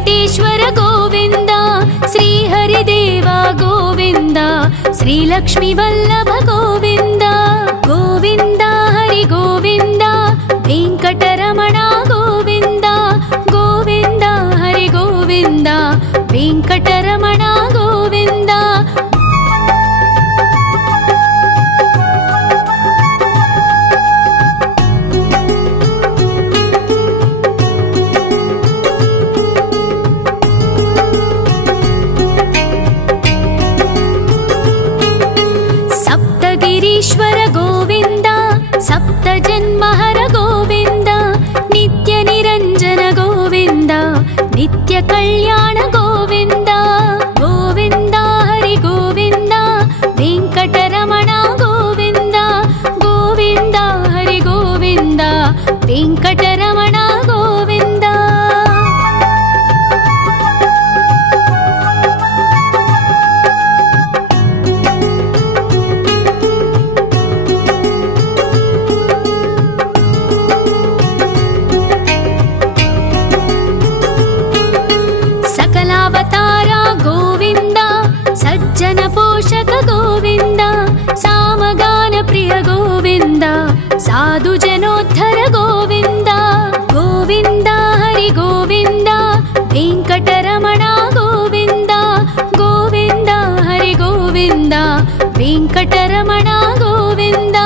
वेंकटेश्वर गोविंद श्रीहरिदेव गोविंद श्रीलक्ष्मी वल्लभ गोविंद गोविंद हरि गोविंद वेंकटरमण गोविंद गोविंद हरि गोविंद वेंकटरमण गोविंद सप्तगिरीश्वर गोविंद सप्तजन्महर गोविंद नित्य निरंजन गोविंद नित्य कल्याण गोविंद गोविंद हरि गोविंद वेंकटरमण गोविंद गोविंद हरि गोविंद वेंकटरमण गोविंद सकलावतारा गोविंद सज्जन पोषक गोविंद सामगान प्रिय गोविंद साधु जनोद्धर गोविंद गोविंद हरि गोविंद वेंकटरमण गोविंद गोविंद हरि गोविंद वेंकटरमण गोविंद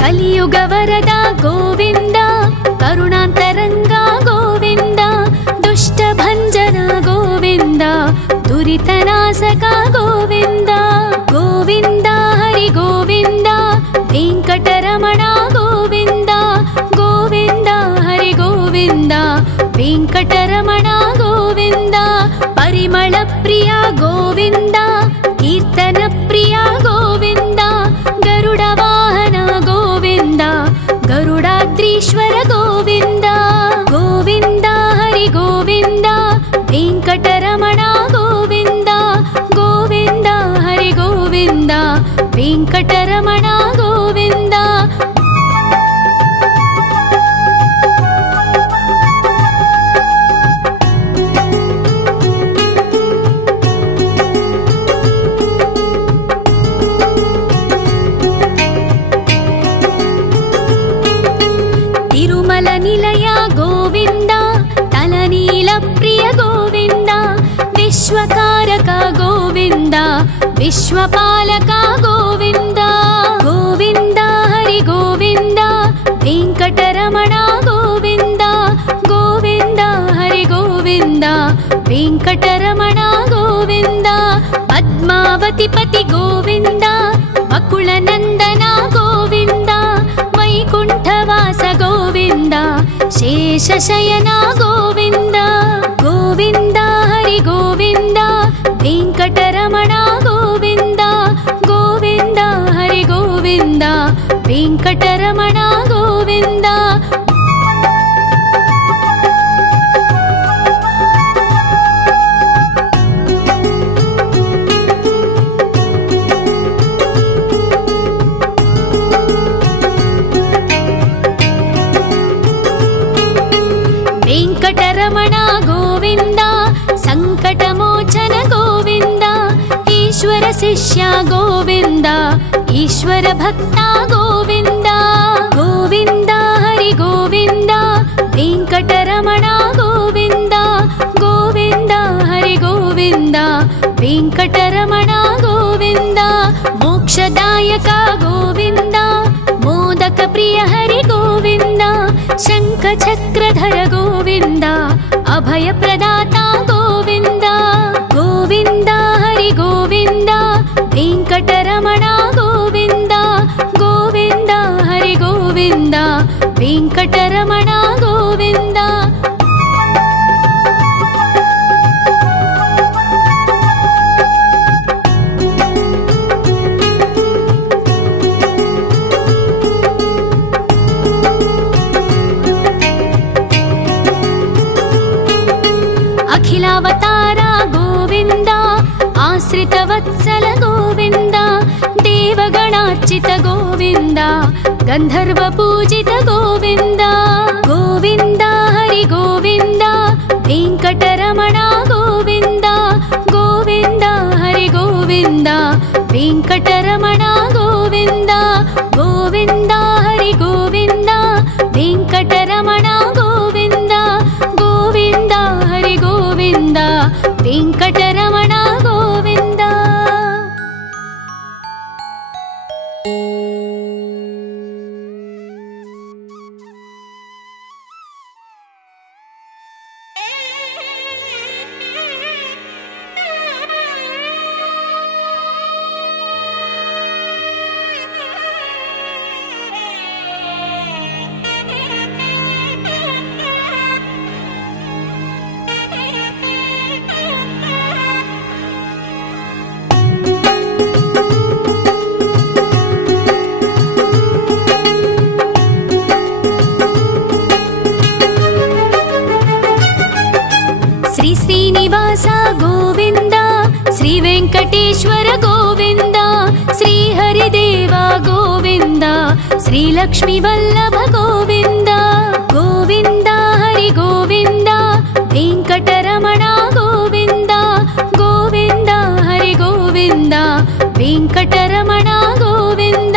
कलियुगवरद गोविंद करुणांतरंग गोविंद दुष्टभंजन गोविंद दुरितनाशक गोविंद गोविंद हरि गोविंद वेंकटरमण गोविंद गोविंद हरि गोविंद वेंकटरमण गोविंद परिमल प्रिय गोविंद कीर्तन प्रिय गोविंद गरुड वाहन गोविंद गरुडाद्रीश्वर गोविंद गोविंद हरि गोविंद वेंकटरमण गोविंद गोविंद हरि गोविंद वेंकटरमण गोविंद तिरुमल निलय गोविंद तलनील प्रिय गोविंद विश्वकारक गोविंद विश्वपालक गोविंद गोविंद हरि गोविंद वेंकटरमण गोविंद गोविंद हरि गोविंद वेंकटरमण गोविंद पद्मावती पति गोविंद वकुल नंदन गोविंद वैकुंठवास गोविंद शेषशयन गोविंद गोविंद हरि गोविंद वेंकटरमण गोविंद गोविंद हरि गोविंद वेंकटरमण गोविंद वेंकटरमण गोविंद संकटमोचन गोविंद ईश्वर शिष्य गोविंद ईश्वर भक्त गोविंद गोविंद हरि गोविंद वेंकटरमण गोविंद गोविंद हरि गोविंद वेंकटरमण गोविंद मोक्षदायक गोविंद मोदक प्रिय हरि गोविंद शंख चक्रधर गोविंद अभय प्रदाता गोविंद गोविंद हरि गोविंद वेंकटरमण गोविंद गोविंद हरि गोविंद वेंकटरमण गोविंद वासितवत्सल गोविन्द देवगणार्चित गोविन्द गन्धर्वपूजित गोविन्द गोविन्द हरि गोविन्द वेङ्कटरमण गोविन्द गोविन्द हरि गोविन्द वेङ्कटरमण गोविन्द गोविन्द हरि गोविन्द वेङ्कटरमण गोविन्द गोविन्द हरि गोविन्द वेङ्कटरमण गोविन्द। श्रीनिवास गोविन्द श्री वेङ्कटेश्वर गोविन्द श्री हरिदेव गोविन्द श्री लक्ष्मी वल्लभ गोविन्द गोविन्द हरि गोविन्द वेङ्कटरमण गोविन्द गोविन्द हरि गोविन्द वेङ्कटरमण गोविन्द।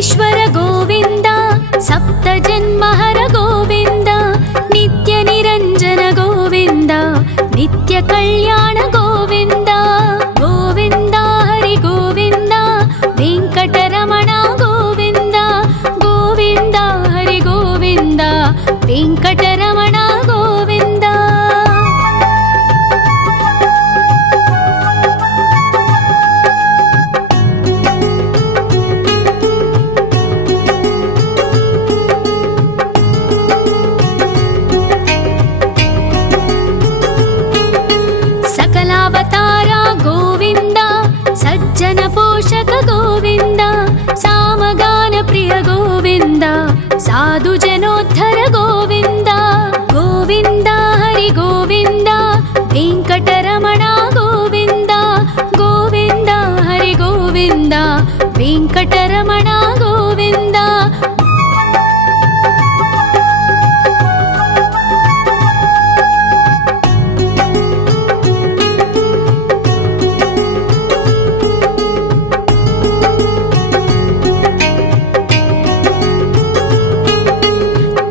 ईश्वर गोविन्द सप्तजन्महर गोविन्द नित्य निरञ्जन गोविन्द नित्य कल्याण गोविन्द गोविन्द हरि गोविन्द वेङ्कटरमण गोविन्द गोविन्द हरि गोविन्द वेङ्कटरमण गोविन्द। सकलावतारा गोविन्द सज्जन पोषक गोविन्द सामगान प्रिय गोविन्द साधु जनोद्धर गोविन्द गोविन्द हरि गोविन्द वेङ्कटरमण गोविन्द गोविन्द हरि गोविन्द वेङ्कटरमण गोविन्द।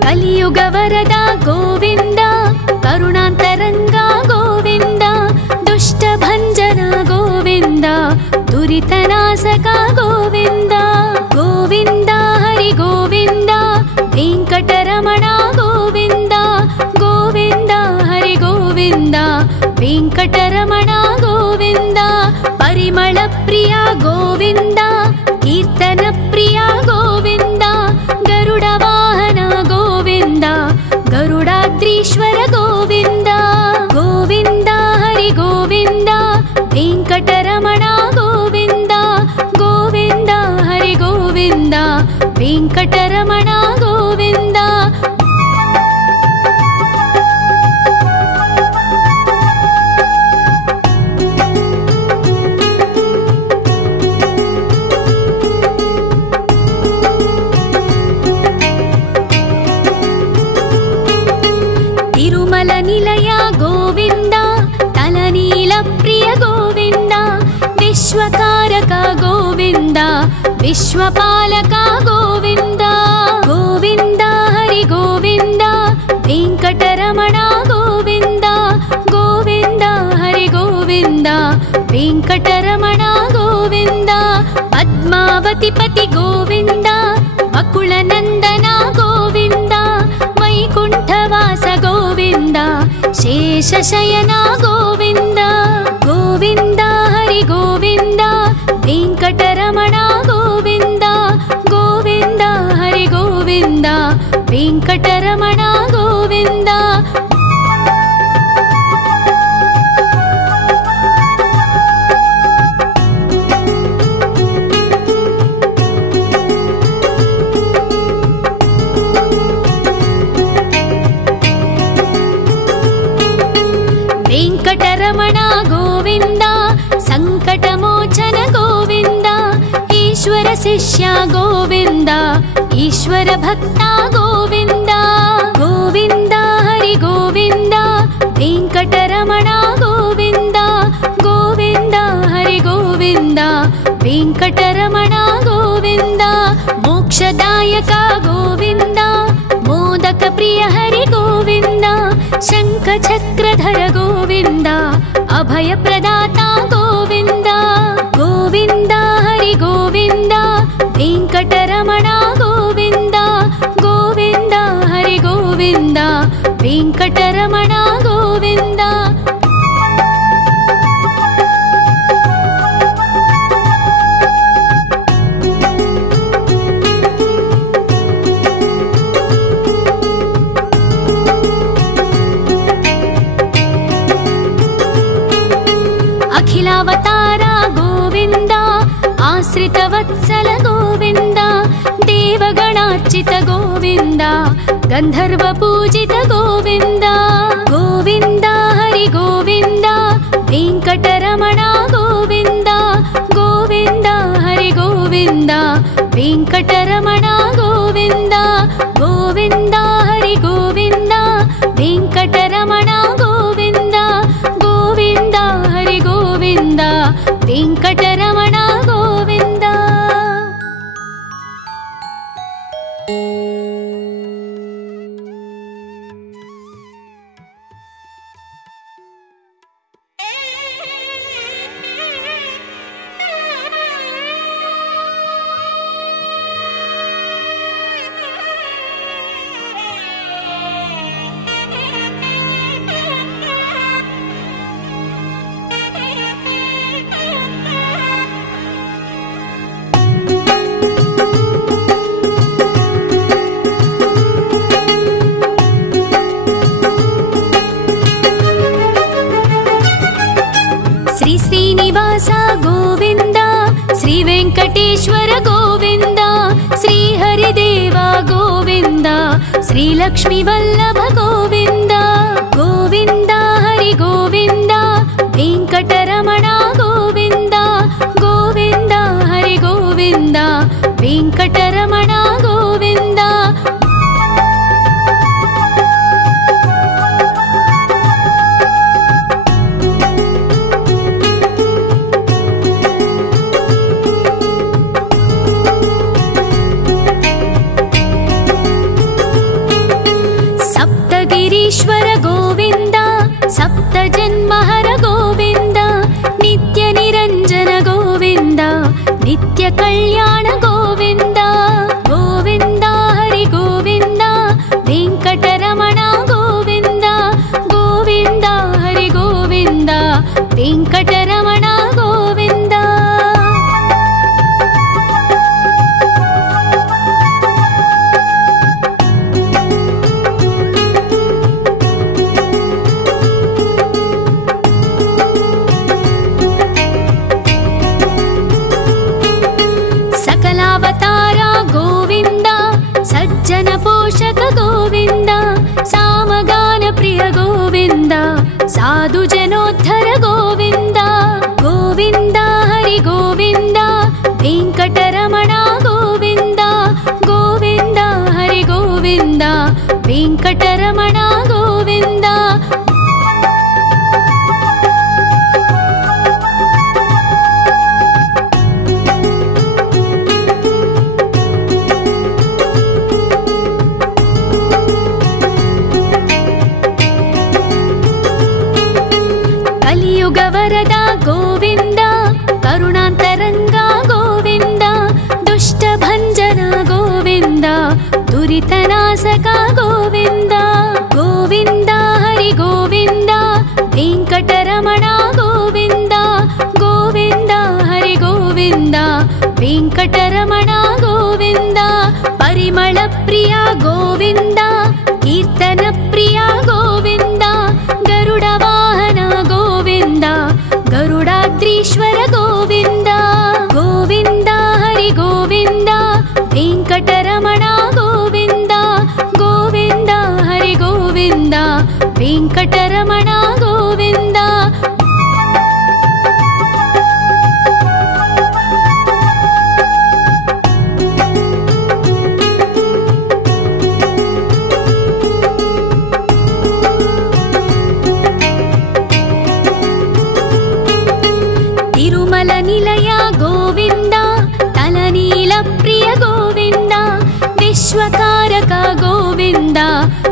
कलियुगवरद गोविन्द करुणान्तरङ्ग गोविन्द दुष्टभञ्जन गोविन्द दुरितनाशक गोविन्द गोविन्द हरि गोविन्द वेङ्कटरमण गोविन्द गोविन्द हरि गोविन्द वेङ्कटरमण गोविन्द। परिमल प्रिय गोविन्द कीर्तन प्रिय गोविन्द गरुड वाहन गोविन्द गरुडाद्रीश्वर गोविन्द गोविन्द हरि गोविन्द वेङ्कटरमण गोविन्द गोविन्द हरि गोविन्द वेङ्कटरमण गोविन्द। तिरुमल निलय गोविन्द तलनील प्रिय गोविन्द विश्वकारक गोविन्द विश्वपालक गोविन्द गोविन्द हरि गोविन्द वेङ्कटरमण गोविन्द गोविन्द हरि गोविन्द वेङ्कटरमण गोविन्द। पद्मावतिपति गोविन्द वकुलनन्दन गोविन्द वैकुण्ठवास गोविन्द शेषशयन गोविन्द गोविन्द हरि गोविन्द वेङ्कटरमण गोविन्द गोविन्द हरि गोविन्द वेङ्कटरमण गोविन्द। ವೆಂಕಟರಮಣ ಗೋವಿಂದ ಸಂಕಟಮೋಚನ ಗೋವಿಂದ ಈಶ್ವರ ಶಿಷ್ಯ ಗೋವಿಂದ ಈಶ್ವರ ಭಕ್ತ ಗೋವಿಂದ ಗೋವಿಂದ ಹರಿ ಗೋವಿಂದ ವೆಂಕಟರಮಣ ಗೋವಿಂದ ಗೋವಿಂದ ಹರಿ ಗೋವಿಂದ ವೆಂಕಟರಮಣ ಗೋವಿಂದ ಮೋಕ್ಷದಾಯಕ ಗೋವಿಂದ ಮೋದಕ ಪ್ರಿಯ ಹರಿ ಗೋವಿಂದ ಶಂಖ ಚಕ್ರಧರ ಗೋವಿಂದ ಅಭಯ ಪ್ರದಾತ ಗೋವಿಂದ ಗೋವಿಂದ ಹರಿ ಗೋವಿಂದ ವೆಂಕಟರಮಣ ಗೋವಿಂದ ಗೋವಿಂದ ಹರಿ ಗೋವಿಂದ ವೆಂಕಟರಮಣ ಗೋವಿಂದ ಅಖಿಲಾವತಾರ ಗೋವಿಂದ ಆಶ್ರಿತವತ್ಸಲ ಗೋವಿಂದ ದೇವಗಣಾರ್ಚಿತ ಗೋವಿಂದ ಗಂಧರ್ವ ಪೂಜಿತ ಗೋವಿಂದ ಗೋವಿಂದ ಹರಿ ಗೋವಿಂದ ವೆಂಕಟರಮಣ ಗೋವಿಂದ ಗೋವಿಂದ ಹರಿ ಗೋವಿಂದ ವೆಂಕಟರಮಣ ಗೋವಿಂದ ಗೋವಿಂದ ಹರಿ ಗೋವಿಂದ ವೆಂಕಟರಮಣ ಗೋವಿಂದ ಗೋವಿಂದ ಹರಿ ಗೋವಿಂದ ವೆಂಕಟರಮಣ ಗೋವಿಂದ ಶ್ರೀನಿವಾಸ ಗೋವಿಂದ ಶ್ರೀ ವೆಂಕಟೇಶ್ವರ ಗೋವಿಂದ ಶ್ರೀ ಹರಿದೇವ ಗೋವಿಂದ ಶ್ರೀ ಲಕ್ಷ್ಮೀ ವಲ್ಲಭ ಗೋವಿಂದ ಗೋವಿಂದ ಹರಿ ಗೋವಿಂದ ವೆಂಕಟರಮಣ ಗೋವಿಂದ ಗೋವಿಂದ ಹರಿ ಗೋವಿಂದ ವೆಂಕಟರಮಣ ಗೋವಿಂದ ಸಪ್ತಗಿರೀಶ್ವರ ಗೋವಿಂದ ಸಪ್ತ ಜನ್ಮಹರ ಗೋವಿಂದ ನಿತ್ಯ ನಿರಂಜನ ಗೋವಿಂದ ನಿತ್ಯ ಕಲ್ಯಾಣ ಗೋವಿಂದ ಗೋವಿಂದ ಹರಿ ಗೋವಿಂದ ವೆಂಕಟರಮಣ ಗೋವಿಂದ ಗೋವಿಂದ ಹರಿ ಗೋವಿಂದ ವೆಂಕಟರಮಣ ಗೋವಿಂದ ಅವತಾರ ಗೋವಿಂದ ಸಜ್ಜನ ಪೋಷಕ ಗೋವಿಂದ ಸಾಮಗಾನ ಪ್ರಿಯ ಗೋವಿಂದ ಸಾಧು ಜನೋದ್ಧರ ಗೋವಿಂದ ಗೋವಿಂದ ಹರಿ ಗೋವಿಂದ ವೆಂಕಟರಮಣ ಗೋವಿಂದ ಗೋವಿಂದ ಹರಿ ಗೋವಿಂದ ವೆಂಕಟರಮಣ ಗೋವಿಂದ ಕಲಿಯುಗವರದ ಗೋವಿಂದ ಕರುಣಾಂತರಂಗ ಗೋವಿಂದ ದುಷ್ಟ ಭಂಜನ ಗೋವಿಂದ ದುರಿತನಾಶಕ ಗೋವಿಂದ ಗೋವಿಂದ ಹರಿ ಗೋವಿಂದ ವೆಂಕಟರಮಣ ಗೋವಿಂದ ಗೋವಿಂದ ಹರಿ ಗೋವಿಂದ ವೆಂಕಟರಮಣ ಗೋವಿಂದ ಪರಿಮಳ ಪ್ರಿಯ ಗೋವಿಂದ ಕೀರ್ತನ ಪ್ರಿಯ ಗೋವಿಂದ ಗರುಡ ವಾಹನ ಗೋವಿಂದ ಗರುಡಾದ್ರೀಶ್ವರ ಗೋವಿಂದ ಗೋವಿಂದ ಹರಿ ಗೋವಿಂದ ವೆಂಕಟರಮಣ ಗೋವಿಂದ ಗೋವಿಂದ ಹರಿ ಗೋವಿಂದ ವೆಂಕಟರಮಣ ಗೋವಿಂದ विश्वकारक गोविन्द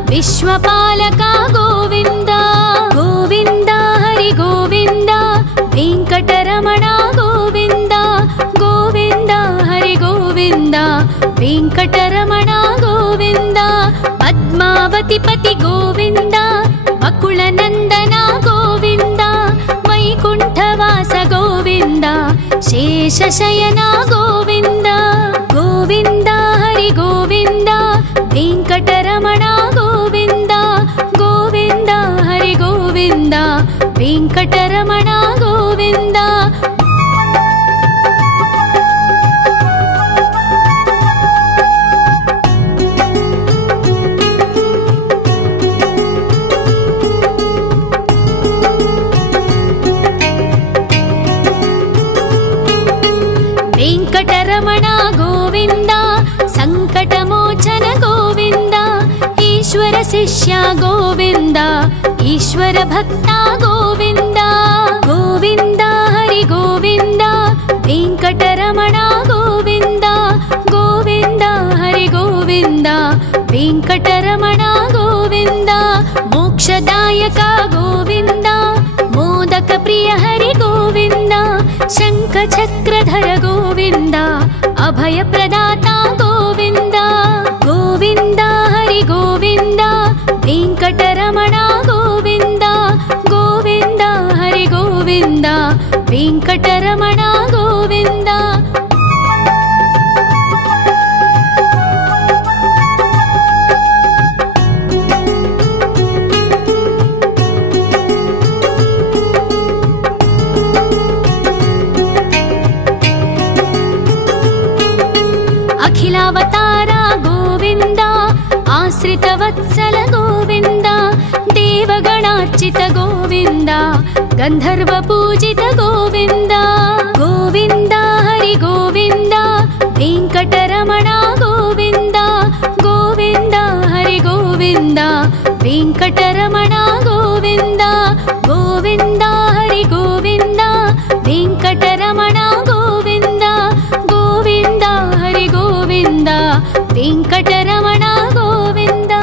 विश्वपालक गोविन्द गोविन्द हरि गोविन्द वेङ्कटरमण गोविन्द गोविन्द हरि गोविन्द वेङ्कटरमण गोविन्द पद्मावतिपति गोविन्द वकुलनन्दन गोविन्द वैकुण्ठवास गोविन्द शेषशयन गोविन्द गोविन्द हरि गोविन्द वेङ्कटरमण गोविन्द गोविन्द हरि गोविन्द वेङ्कटरमण गोविन्द वेङ्कटरमण गोविन्द संकटमोचन गोविन्द ईश्वर शिष्य गोविन्द ईश्वर भक्त गोविन्द गोविन्द हरि गोविन्द वेङ्कटरमण गोविन्द गोविन्द हरि गोविन्द वेङ्कटरमण गोविन्द मोक्षदायक गोविन्द मोदक प्रिय हरि गोविन्द शङ्खचक्रधर गोविन्द अभयप्रदाता गोविन्द गोविन्द हरि गोविन्द वेङ्कटरमण गोविन्द गोविन्द हरि गोविन्द वेङ्कटरमण गोविन्द अखिलावतार गोविन्द आश्रितवत्सल गोविन्द देवगणार्चित गोविन्द गन्धर्वपूजित गोविन्द गोविन्द हरि गोविन्द वेङ्कटरमण गोविन्द गोविन्द हरि गोविन्द वेङ्कटरमण गोविन्द गोविन्द हरि गोविन्द वेङ्कटरमण गोविन्द गोविन्द हरि गोविन्द वेङ्कटरमण गोविन्द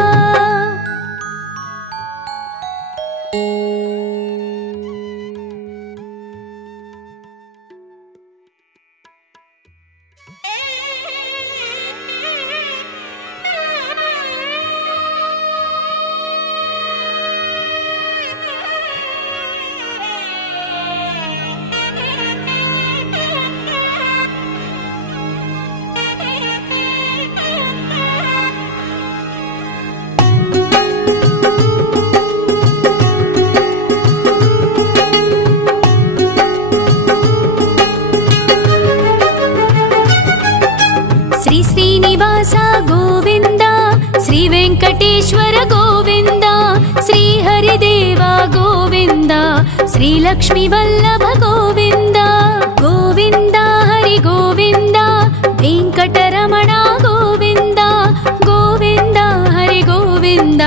श्रीनिवास गोविन्द श्री वेङ्कटेश्वर गोविन्द श्री हरिदेव गोविन्द श्री लक्ष्मी वल्लभ गोविन्द गोविन्द हरि गोविन्द वेङ्कटरमण गोविन्द गोविन्द हरि गोविन्द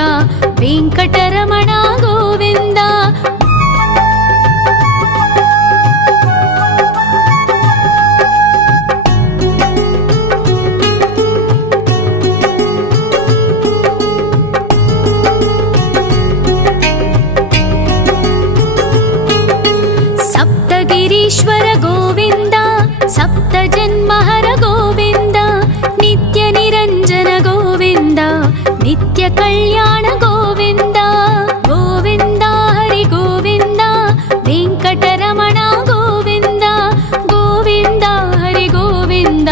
वेङ्कटरमण गोविन्द ईश्वर गोविन्द सप्तजन्महर गोविन्द नित्य निरञ्जन गोविन्द नित्य कल्याण गोविन्द गोविन्द हरि गोविन्द वेङ्कटरमण गोविन्द गोविन्द हरि गोविन्द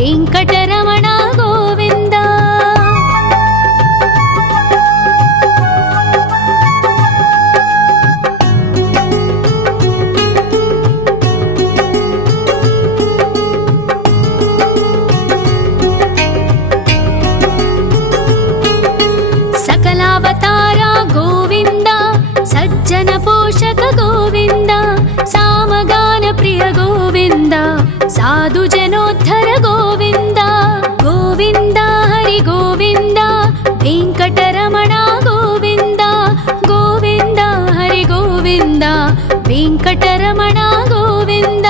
वेङ्कटरमण गोविन्द सकलावतार गोविन्द सज्जन पोषक गोविन्द सामगान प्रिय गोविन्द साधु जनोद्धर गोविन्द गोविन्द हरि गोविन्द वेङ्कटरमण गोविन्द गोविन्द हरि गोविन्द वेङ्कटरमण गोविन्द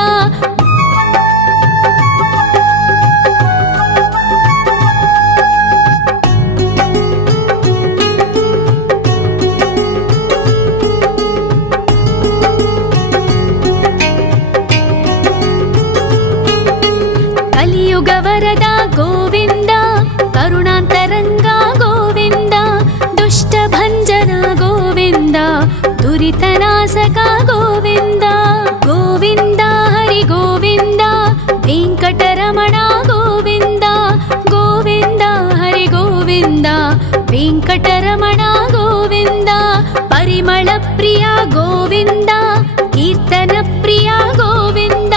दुरितनाशक गोविन्द गोविन्द हरि गोविन्द वेङ्कटरमण गोविन्द गोविन्द हरि गोविन्द वेङ्कटरमण गोविन्द परिमल प्रिय गोविन्द कीर्तन प्रिय गोविन्द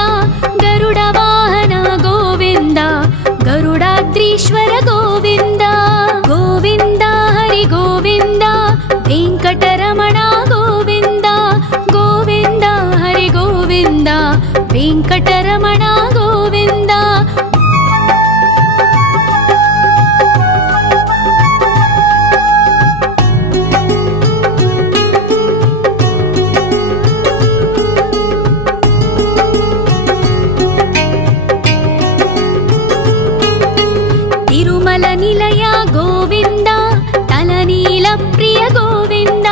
गरुड वाहन गोविन्द गरुडाद्रीश्वर गोविन्द गोविन्द हरि गोविन्द वेङ्कटरमण गोविन्द गोविन्द हरि गोविन्द वेङ्कटरमण गोविन्द तिरुमल निलय गोविन्द तलनील प्रिय गोविन्द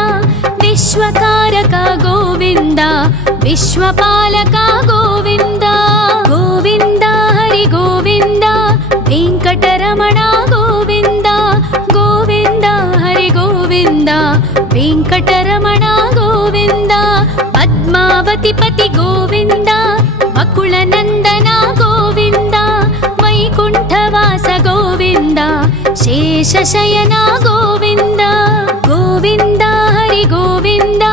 विश्वकारक गोविन्द विश्वपालक गोविन्द गोविन्द हरि गोविन्द वेङ्कटरमण गोविन्द गोविन्द हरि गोविन्द वेङ्कटरमण गोविन्द पद्मावती पति गोविन्द वकुलनन्दन गोविन्द वैकुण्ठवास गोविन्द शेषशयन गोविन्द गोविन्द हरि गोविन्द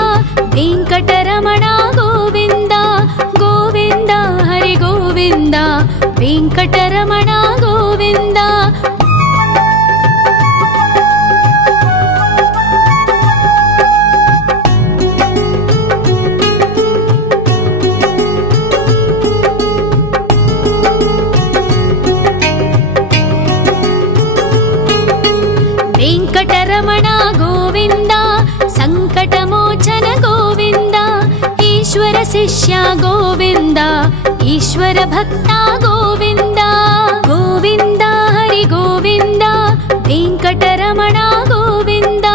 वेङ्कटरमण गोविन्द गोविन्द हरि गोविन्द वेङ्कटरमण गोविन्द वेङ्कटरमण गोविन्द सङ्कटमोचन गोविन्द ईश्वर शिष्य गोविन्द ईश्वर भक्त गोविन्द गोविन्द हरि गोविन्द वेङ्कटरमण गोविन्द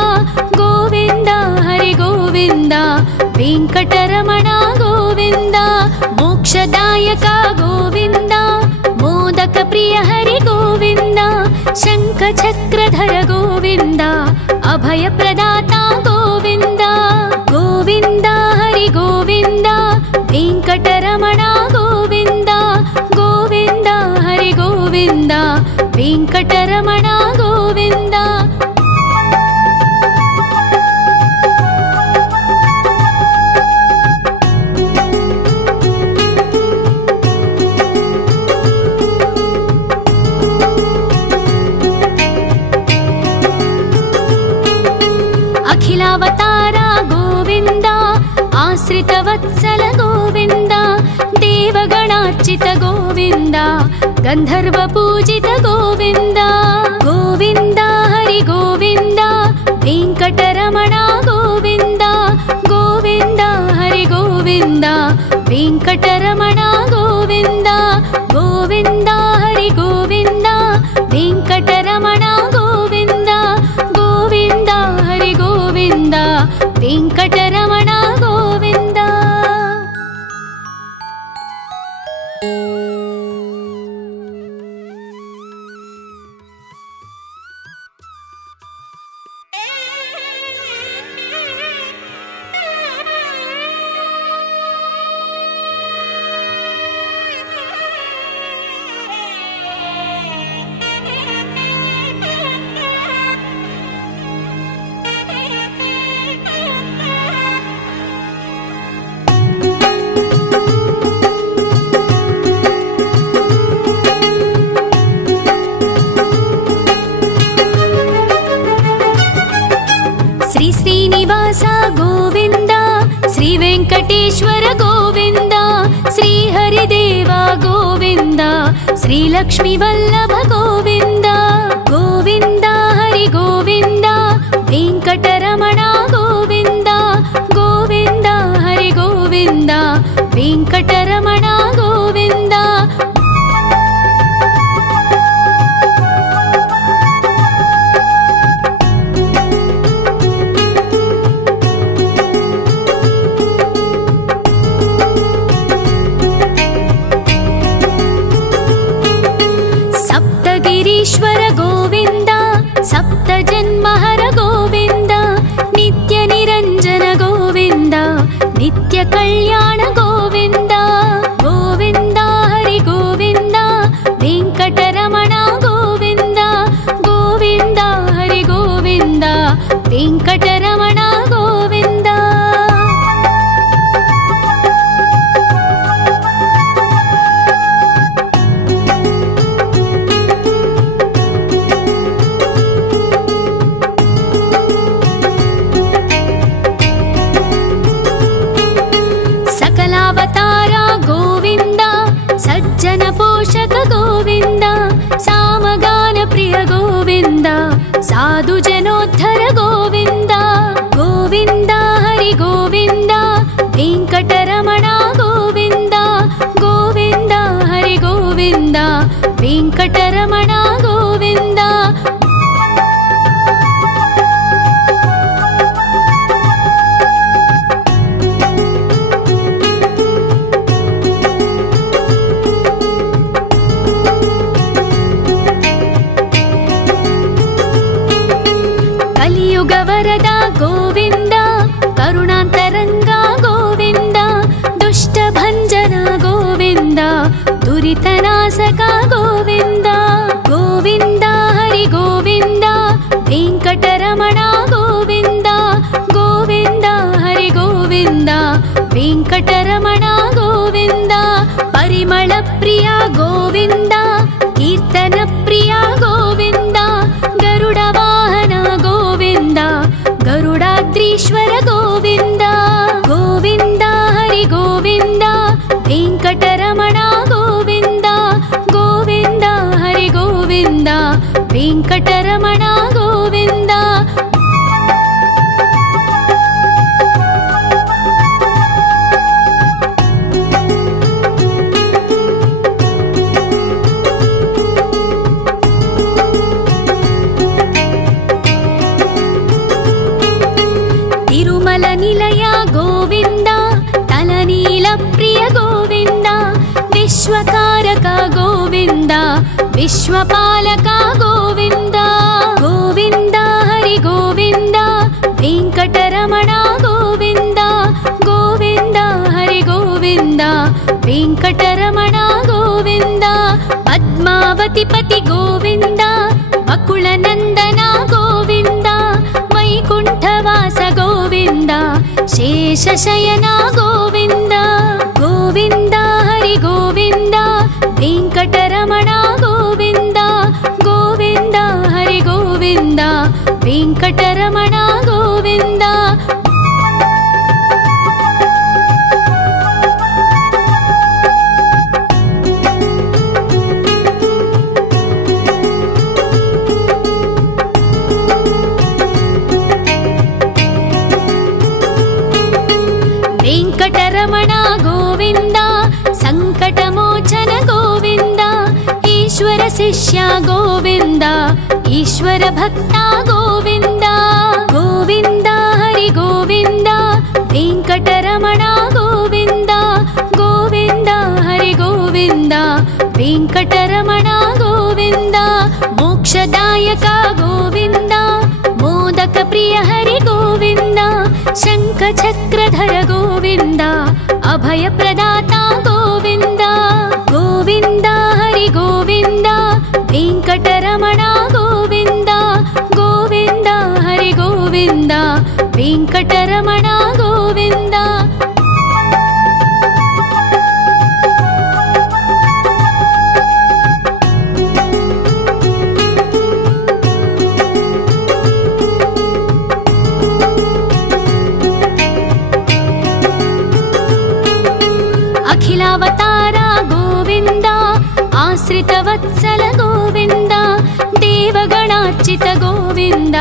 गोविन्द हरि गोविन्द वेङ्कटरमण गोविन्द मोक्षदायक गोविन्द मोदक प्रिय हरि गोविन्द शङ्खचक्रधर गोविन्द अभयप्रदाता गोविन्द गोविन्द हरि गोविन्द वेङ्कटरमण गोविन्द गोविन्द हरि गोविन्द वेङ्कटरमण गोविन्द अखिलावतार गोविन्द आश्रितवत्सल गोविन्द देवगणार्चित गोविन्द गन्धर्व पूजित गोविन्द गोविन्द हरि गोविन्द वेङ्कटरमण गोविन्द गोविन्द हरि गोविन्द वेङ्कटरमण गोविन्द गोविन्द हरि गोविन्द वेङ्कटरमण गोविन्द गोविन्द हरि गोविन्द वेङ्कटरमण गोविन्द श्रीनिवास गोविन्द श्री वेङ्कटेश्वर गोविन्द श्री हरिदेव गोविन्द श्री लक्ष्मी वल्लभ गोविन्द गोविन्द हरि गोविन्द वेङ्कटरमण गोविन्द गोविन्द हरि गोविन्द वेङ्कटरमण गोविन्द ईश्वर गोविन्द सप्त जन्महर गोविन्द नित्य निरञ्जन गोविन्द ವೆಂಕಟರಮಣ ಗೋವಿಂದ ಗೋವಿಂದ ಹರಿ ಗೋವಿಂದ ವೆಂಕಟರಮಣ ಗೋವಿಂದ. ಕಲಿಯುಗ ವರದ ಗೋವಿಂದ ಕರುಣಾಂತರಂಗ ಗೋವಿಂದ ದುಷ್ಟ ಭಂಜನ ಗೋವಿಂದ ದುರಿತನಾಶಕ ಗೋವಿಂದ ಗೋವಿಂದ ಹರಿ ಗೋವಿಂದ ವೆಂಕಟರಮಣ ಗೋವಿಂದ ಗೋವಿಂದ ಹರಿ ಗೋವಿಂದ ವೆಂಕಟರಮಣ ಗೋವಿಂದ. ಪರಿಮಳ ಪ್ರಿಯ ಗೋವಿಂದ ಕೀರ್ತನ ಪ್ರಿಯ ಗೋವಿಂದ ಗರುಡ ವಾಹನ ಗೋವಿಂದ ಗರುಡಾದ್ರೀಶ್ವರ ಗೋವಿಂದ ಗೋವಿಂದ ಹರಿ ಗೋವಿಂದ ವೆಂಕಟರಮಣ ಗೋವಿಂದ ಗೋವಿಂದ ಹರಿ ಗೋವಿಂದ ವೆಂಕಟರಮಣ ಗೋವಿಂದ. ತಿರುಮಲ ನಿಲಯ ಗೋವಿಂದ ತಲನೀಲ ಪ್ರಿಯ ಗೋವಿಂದ ವಿಶ್ವಕಾರಕ ಗೋವಿಂದ ವಿಶ್ವಪಾಲಕ ಗೋವಿಂದ ಗೋವಿಂದ ಹರಿ ಗೋವಿಂದ ವೆಂಕಟರಮಣ ಗೋವಿಂದ ಗೋವಿಂದ ಹರಿ ಗೋವಿಂದ ವೆಂಕಟರಮಣ ಗೋವಿಂದ. ಪದ್ಮಾವತಿ ಪತಿ ಗೋವಿಂದ ಬಕುಳ ನಂದನ ಗೋವಿಂದ ವೈಕುಂಠವಾಸ ಗೋವಿಂದ ಶೇಷಶಯನ ಗೋವಿಂದ ಗೋವಿಂದ ಹರಿ ಗೋವಿಂದ ವೆಂಕಟರಮಣ ಗೋವಿಂದ ಗೋವಿಂದ ಹರಿ ಗೋವಿಂದ ವೆಂಕಟರಮಣ ಗೋವಿಂದ. ವೆಂಕಟರಮಣ ಗೋವಿಂದ ಸಂಕಟಮೋಚನ ಗೋವಿಂದ ಈಶ್ವರ ಶಿಷ್ಯ ಗೋವಿಂದ ಈಶ್ವರ ಭಕ್ತ ಗೋವಿಂದ ಗೋವಿಂದ ಹರಿ ಗೋವಿಂದ ವೆಂಕಟರಮಣ ಗೋವಿಂದ ಗೋವಿಂದ ಹರಿ ಗೋವಿಂದ ವೆಂಕಟರಮಣ ಗೋವಿಂದ. ಮೋಕ್ಷದಾಯಕ ಗೋವಿಂದ ಮೋದಕ ಪ್ರಿಯ ಹರಿ ಗೋವಿಂದ ಶಂಖ ಚಕ್ರಧರ ಗೋವಿಂದ ಅಭಯ ಪ್ರದಾತ ಗೋವಿಂದ ಗೋವಿಂದ ಹರಿ ಗೋವಿಂದ ವೆಂಕಟರಮಣ ಗೋವಿಂದ ಗೋವಿಂದ ಹರಿ ಗೋವಿಂದ ವೆಂಕಟರಮಣ ಗೋವಿಂದ. ಅಖಿಲಾವತಾರ ಗೋವಿಂದ ಆಶ್ರಿತ ವತ್ಸಲ ಗೋವಿಂದ ದೇವಗಣಾರ್ಚಿತ ಗೋವಿಂದ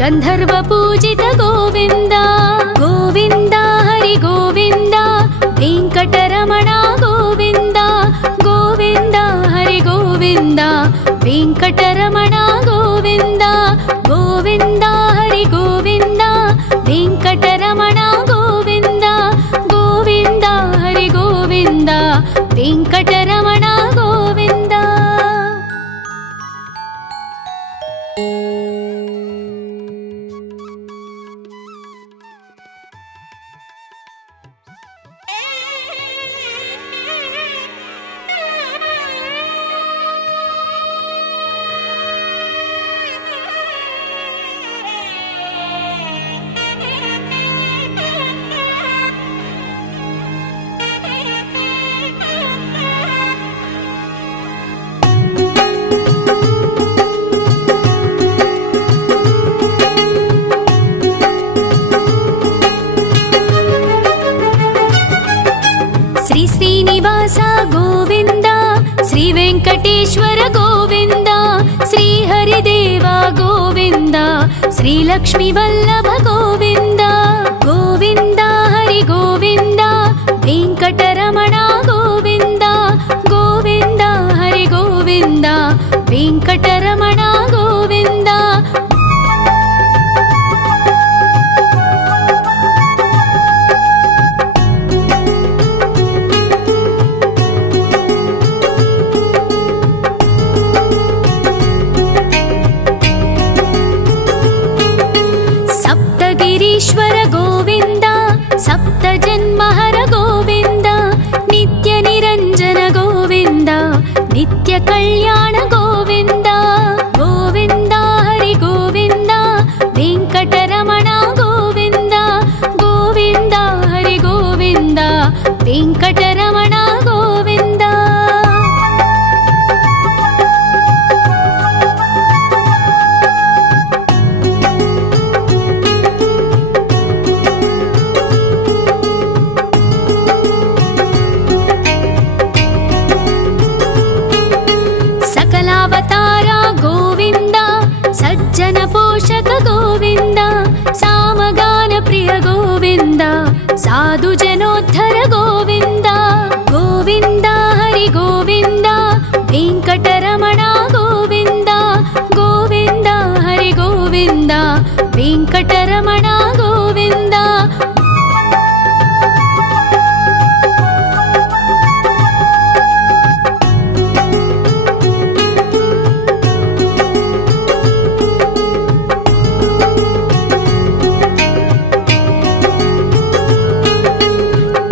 ಗಂಧರ್ವ ಪೂಜಿತ ಗೋವಿಂದ ಗೋವಿಂದ ಹರಿ ಗೋವಿಂದ ವೆಂಕಟರಮಣ ಗೋವಿಂದ ಗೋವಿಂದ ಹರಿ ಗೋವಿಂದ ವೆಂಕಟರಮಣ ಗೋವಿಂದ ಗೋವಿಂದ ಹರಿ ಗೋವಿಂದ ವೆಂಕಟರಮಣ ಗೋವಿಂದ ಗೋವಿಂದ ಹರಿ ಗೋವಿಂದ ವೆಂಕಟರಮಣ ಗೋವಿಂದ. ಶ್ರೀನಿವಾಸ ಗೋವಿಂದ ಶ್ರೀ ವೆಂಕಟೇಶ್ವರ ಗೋವಿಂದ ಶ್ರೀ ಹರಿದೇವ ಗೋವಿಂದ ಶ್ರೀ ಲಕ್ಷ್ಮೀ ವಲ್ಲಭ ಗೋವಿಂದ ಗೋವಿಂದ ಹರಿ ಗೋವಿಂದ साधु जनोद्धर गोविन्द गोविन्द हरि गोविन्द वेङ्कटरमण गोविन्द गोविन्द हरि गोविन्द वेङ्कटरमण गोविन्द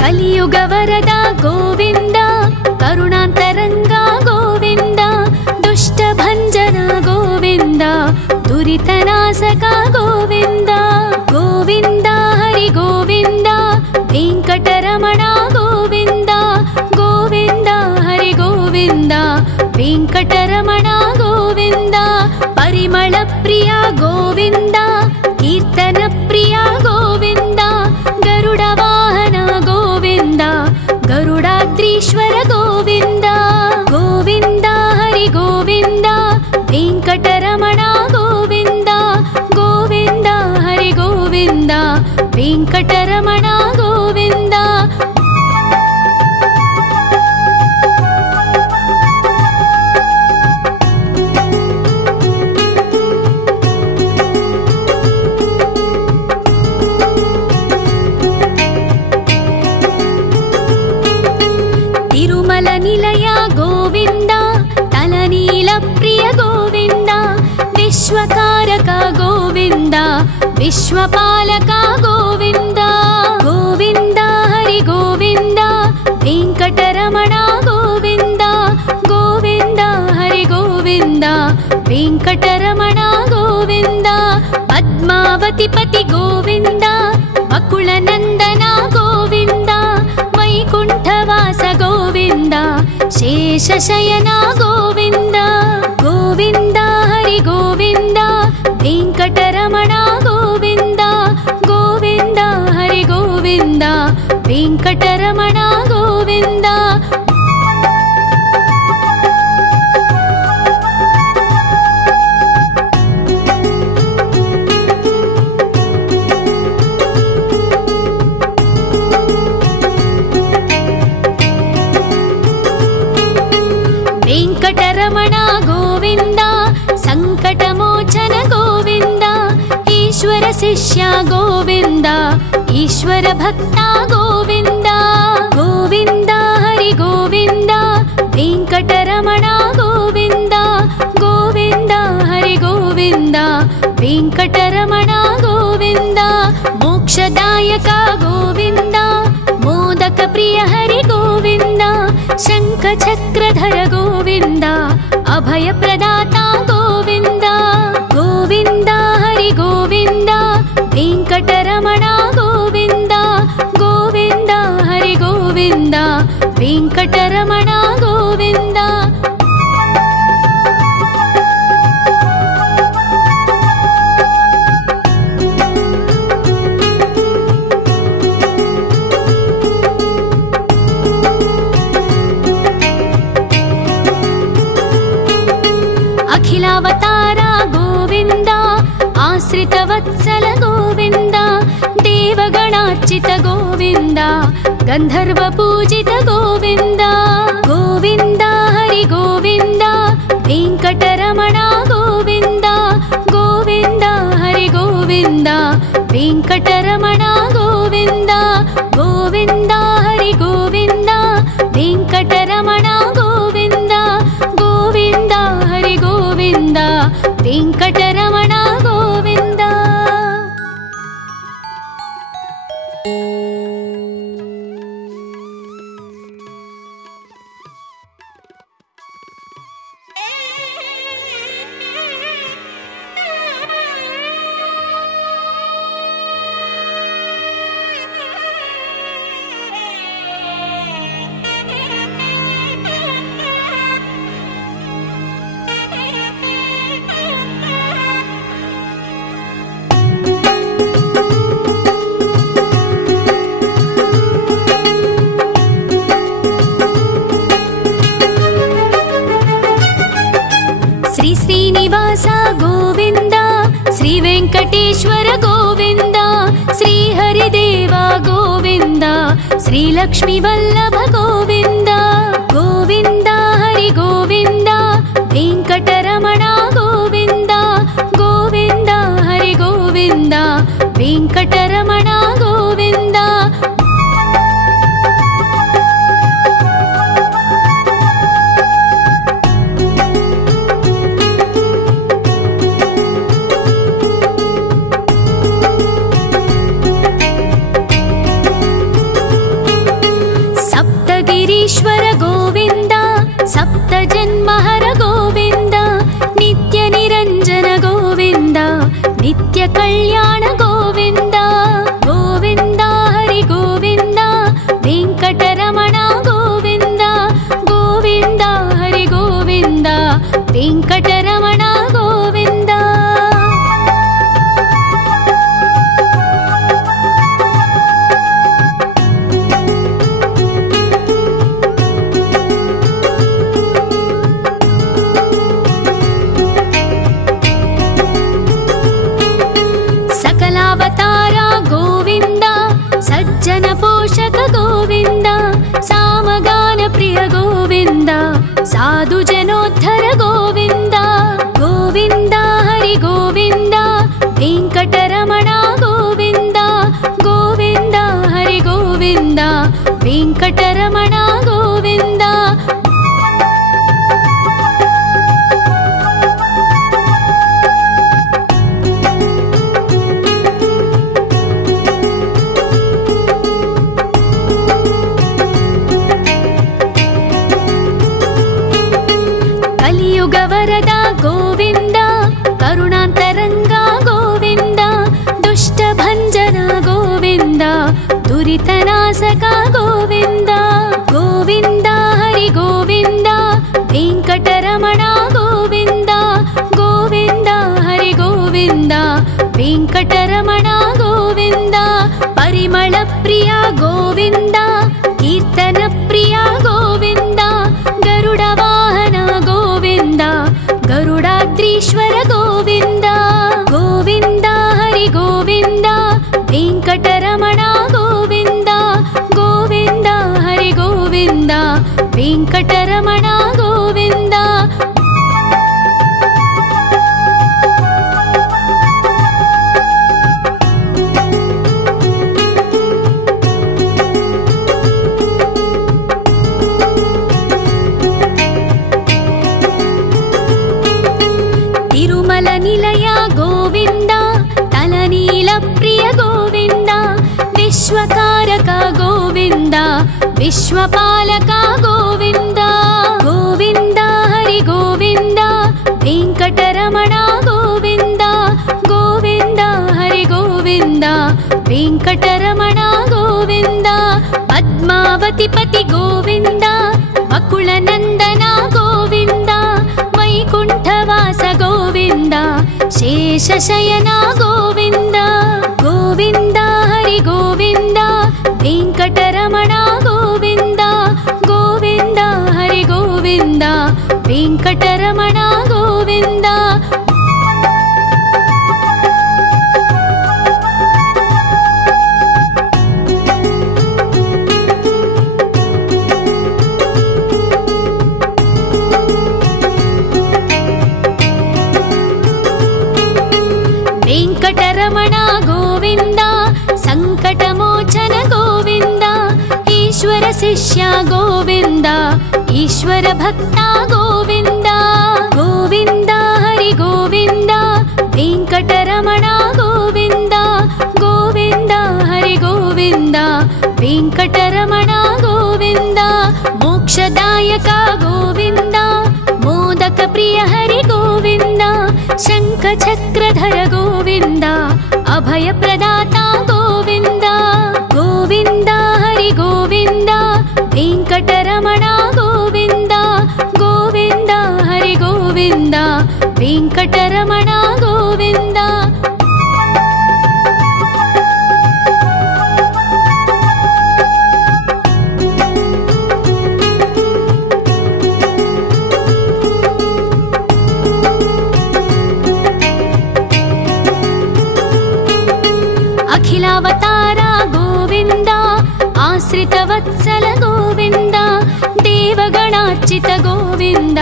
कलियुगवरद गोविन्द करुणान्तरङ्ग गोविन्द दुष्टभञ्जन गोविन्द दुरितनाशक गोविन्द गोविन्द हरि गोविन्द वेङ्कटरमण गोविन्द गोविन्द हरि गोविन्द वेङ्कटरमण गोविन्द परिमलप्रिय गोविन्द कीर्तनप्रिय गोविन्द गरुडवाहन गोविन्द गरुडाद्रीश्वर गोविन्द गोविन्द हरि गोविन्द वेङ्कटरमण गोविन्द गोविन्द हरि गोविन्द वेङ्कटरमण गोविन्द तिरुमल निलय गोविन्द तलनील प्रिय गोविन्द विश्वकारक गोविन्द विश्वपालक गोविन्द गोविन्द हरि गोविन्द वेङ्कटरमण गोविन्द गोविन्द हरि गोविन्द वेङ्कटरमण गोविन्द पद्मावतिपति गोविन्द वकुलनन्दन गोविन्द वैकुण्ठवास गोविन्द शेषशयन गोविन्द गोविन्द हरि गोविन्द वेङ्कटरमण गोविन्द गोविन्द हरि गोविन्द वेङ्कटरमण गोविन्द वेङ्कटरमण गोविन्द सङ्कटमोचन गोविन्द ईश्वर शिष्य गोविन्द ईश्वर भक्त गोविन्द गोविन्द हरि गोविन्द वेङ्कटरमण गोविन्द गोविन्द हरि गोविन्द वेङ्कटरमण गोविन्द मोक्षदायक गोविन्द मोदक प्रिय हरि गोविन्द शङ्खचक्रधर गोविन्द अभयप्रदाता गोविन्द गोविन्द हरि गोविन्द वेङ्कटरमण गोविन्द गोविन्द हरि गोविन्द वेङ्कटरमण गोविन्द अखिलावतार गोविन्द आश्रितवत्सल गोविन्द देवगणार्चित गोविन्द गन्धर्वपूजित गोविन्द गोविन्द हरि गोविन्द वेङ्कटरमण गोविन्द गोविन्द हरि गोविन्द वेङ्कटरमण गोविन्द गोविन्द हरि गोविन्द वेङ्कटरमण गोविन्द गोविन्द हरि गोविन्द वेङ्कटरमण गोविन्द श्रीलक्ष्मी वल्लभ गोविन्द गोविन्द हरि गोविन्द वेङ्कटरमण गोविन्द गोविन्द हरि गोविन्द वेङ्कटरमण गोविन्द सप्तगिरीश्वर गोविन्द सप्तजन्महर गोविन्द नित्यनिरञ्जन गोविन्द नित्यकल्याण गोविन्द गोविन्द हरि गोविन्द वेङ्कटरमण गोविन्द गोविन्द हरि गोविन्द वेङ्कटरमण गोविन्द सकलावतारा गोविन्द सज्जन पोषक गोविन्द सामगान प्रिय गोविन्द साधु जनोद्धर गोविन्द गोविन्द हरि गोविन्द वेङ्कटरमण गोविन्द गोविन्द हरि गोविन्द वेङ्कटरमण गोविन्द कलियुगवरद गोविन्द करुणान्तरङ्ग गोविन्द दुष्टभञ्जन गोविन्द दुरितनाशक गोविन्द गोविन्द हरि गोविन्द वेङ्कटरमण गोविन्द गोविन्द हरि गोविन्द वेङ्कटरमण गोविन्द परिमल प्रिय गोविन्द कीर्तन प्रिय गोविन्द गरुड वाहन गोविन्द गरुडाद्रीश्वर गोविन्द गोविन्द हरि गोविन्द वेङ्कटरमण गोविन्द गोविन्द हरि गोविन्द वेङ्कटरमण गोविन्द तिरुमल निलय गोविन्द तलनील प्रिय गोविन्द विश्वकारक गोविन्द विश्वपालक गोविन्द गोविन्द हरि गोविन्द वेङ्कटरमण गोविन्द गोविन्द हरि गोविन्द वेङ्कटरमण गोविन्द पद्मावती पति गोविन्द वकुलनन्दन गोविन्द वैकुण्ठवास गोविन्द शेषशयन गोविन्द गोविन्द हरि गोविन्द वेङ्कटरमण गोविन्द गोविन्द हरि गोविन्द वेङ्कटरमण गोविन्द वेङ्कटरमण गोविन्द सङ्कटमोचन गोविन्द ईश्वर शिष्य गोविन्द ईश्वर भक्त गोविन्द गोविन्द हरि गोविन्द वेङ्कटरमण गोविन्द गोविन्द हरि गोविन्द वेङ्कटरमण गोविन्द मोक्षदायक गोविन्द मोदक प्रिय हरि गोविन्द शङ्खचक्रधर गोविन्द अभयप्रदाता गोविन्द गोविन्द हरि गोविन्द वेङ्कटरमण गोविन्द गोविन्द हरि गोविन्द वेङ्कटरमण गोविन्द अखिलावतारा गोविन्द आश्रित देवगणार्चित गोविन्द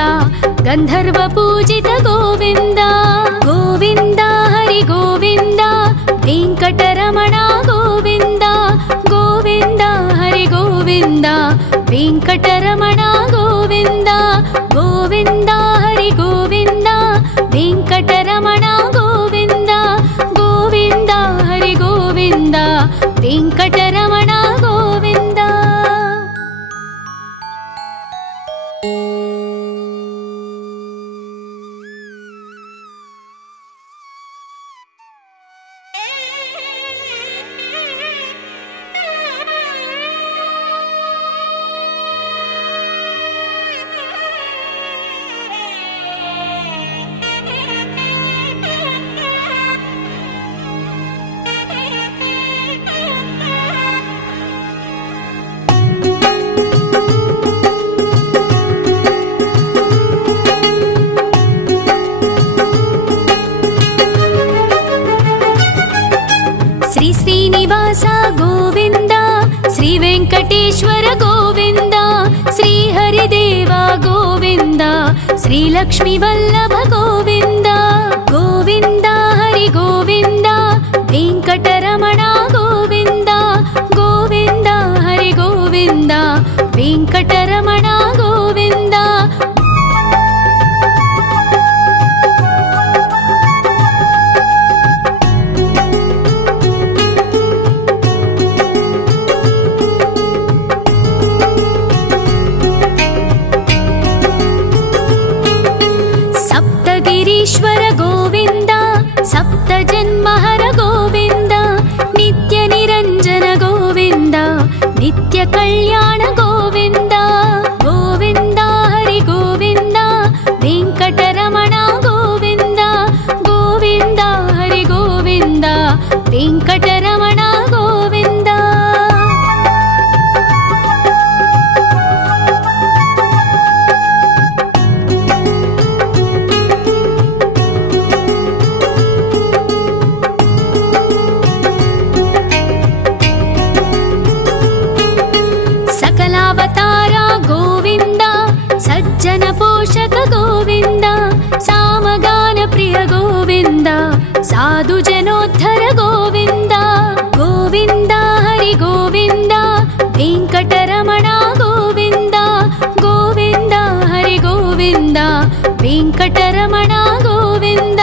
गन्धर्व पूजित गोविन्द गोविन्द हरि गोविन्द वेङ्कटरमण गोविन्द गोविन्द हरि गोविन्द वेङ्कटरमण गोविन्द गोविन्द हरि गोविन्द वेङ्कटरमण गोविन्द गोविन्द हरि गोविन्द वेङ्कटरमण गोविन्द। श्रीनिवास गोविन्द श्री वेङ्कटेश्वर गोविन्द श्री हरिदेव गोविन्द श्री लक्ष्मी वल्लभ गोविन्द गोविन्द हरि गोविन्द वेङ्कटरमण गोविन्द गोविन्द हरि गोविन्द वेङ्कटरमण गोविन्द। ईश्वर गोविन्द सप्तजन्महर गोविन्द नित्य निरञ्जन गोविन्द नित्य कल्याण गोविन्द गोविन्द हरि गोविन्द वेङ्कटरमण गोविन्द गोविन्द हरि गोविन्द वेङ्कटरमण गोविन्द। सज्जन पोषक गोविन्द सामगान प्रिय गोविन्द साधु जनोद्धर गोविन्द गोविन्द हरि गोविन्द वेङ्कटरमण गोविन्द गोविन्द हरि गोविन्द वेङ्कटरमण गोविन्द।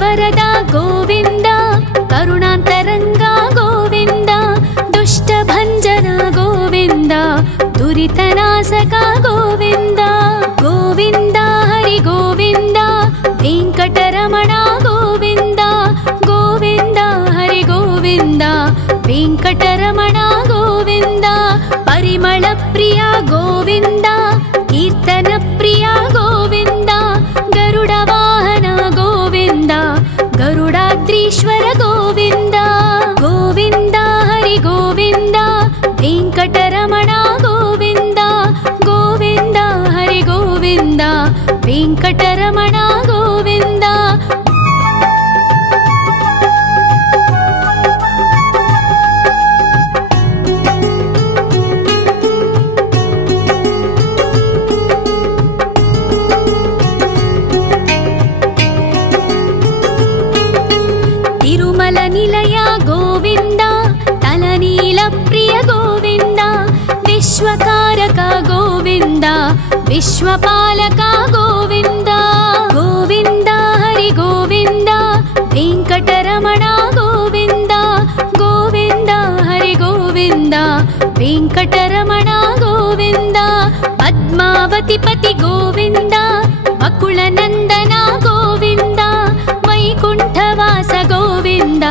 वरद गोविन्द करुणान्तरङ्ग गोविन्द दुष्टभञ्जन गोविन्द दुरितनाशक गोविन्द गोविन्द हरि गोविन्द वेङ्कटरमण गोविन्द गोविन्द हरि गोविन्द वेङ्कटरमण गोविन्द। परिमल प्रिय गोविन्द कीर्तन प्रिय गोविन्द गरुड वाहन गोविन्द गरुडाद्रीश्वर गोविन्द गोविन्द हरि गोविन्द वेङ्कटरमण गोविन्द गोविन्द हरि गोविन्द वेङ्कटरमण गोविन्द। तिरुमल निलय गोविन्द तलनील प्रिय गोविन्द विश्वकारक गोविन्द विश्वपालक गोविन्द गोविन्द हरि गोविन्द वेङ्कटरमण गोविन्द गोविन्द हरि गोविन्द वेङ्कटरमण गोविन्द। पद्मावती पति गोविन्द वकुलनन्दन गोविन्द वैकुण्ठवास गोविन्द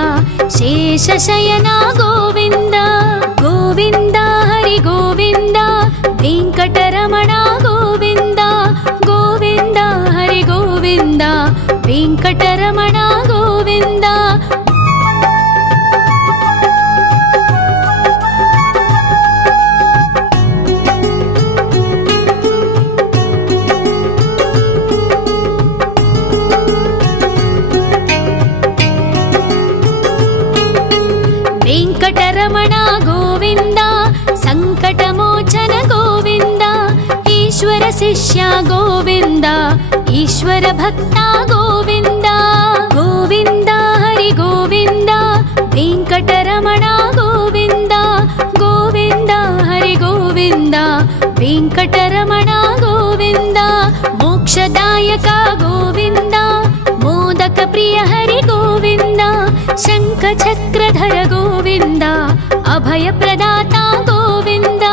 शेषशयन गोविन्द गोविन्द हरि गोविन्द वेङ्कटरमण गोविन्द गोविन्द हरि गोविन्द वेङ्कटरमण गोविन्द। शिष्य गोविन्द ईश्वर भक्ता गोविन्द गोविन्द हरि गोविन्द वेङ्कटरमण गोविन्द गोविन्द हरि गोविन्द वेङ्कटरमण गोविन्द मोक्षदायक गोविन्द मोदक प्रिय हरि गोविन्द शङ्खचक्रधर गोविन्द अभय प्रदाता गोविन्द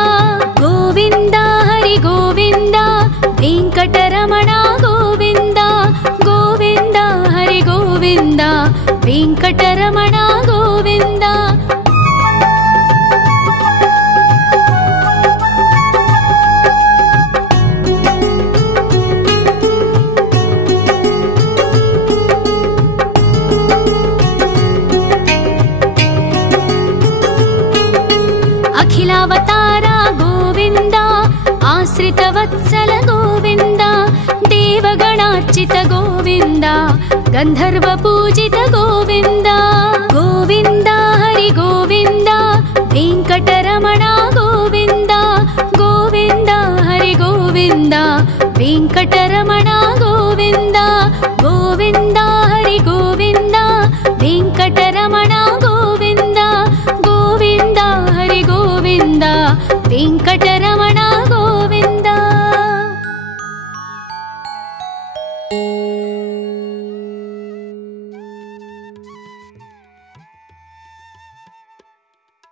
गोविन्द हरि गोविन्द वेङ्कटरमण गोविन्द गोविन्द हरि गोविन्द वेङ्कटरमण गोविन्द अखिलावतार गोविन्द आश्रितवत्सल गोविन्द देवगणार्चित गोविन्द गन्धर्व पूजित गोविन्द गोविन्द हरि गोविन्द वेङ्कटरमण गोविन्द गोविन्द हरि गोविन्द वेङ्कटरमण